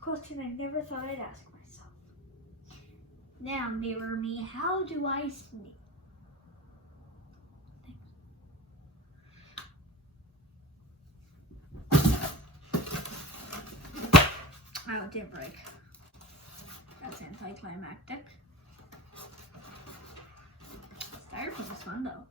question I never thought I'd ask myself. Now, mirror me, how do I sneeze? Oh, it didn't break. That's anticlimactic. Styrofoam is fun though.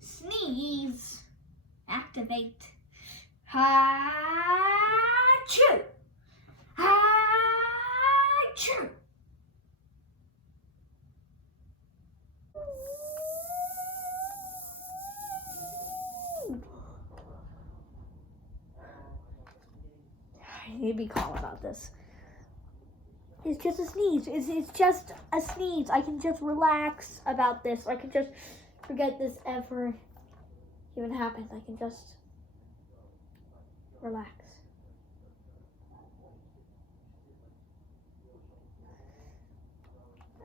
Sneeze. Activate. Ha-choo. Ha-choo. I need to be calm about this. It's just a sneeze. It's just a sneeze. I can just relax about this. I can just forget this ever even happened. I can just relax.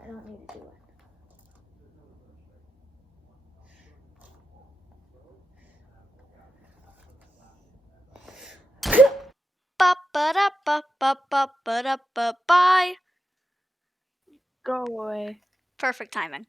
I don't need to do it. Ba-ba-da-ba-ba-ba-ba-da-ba-bye. Go away. Perfect timing.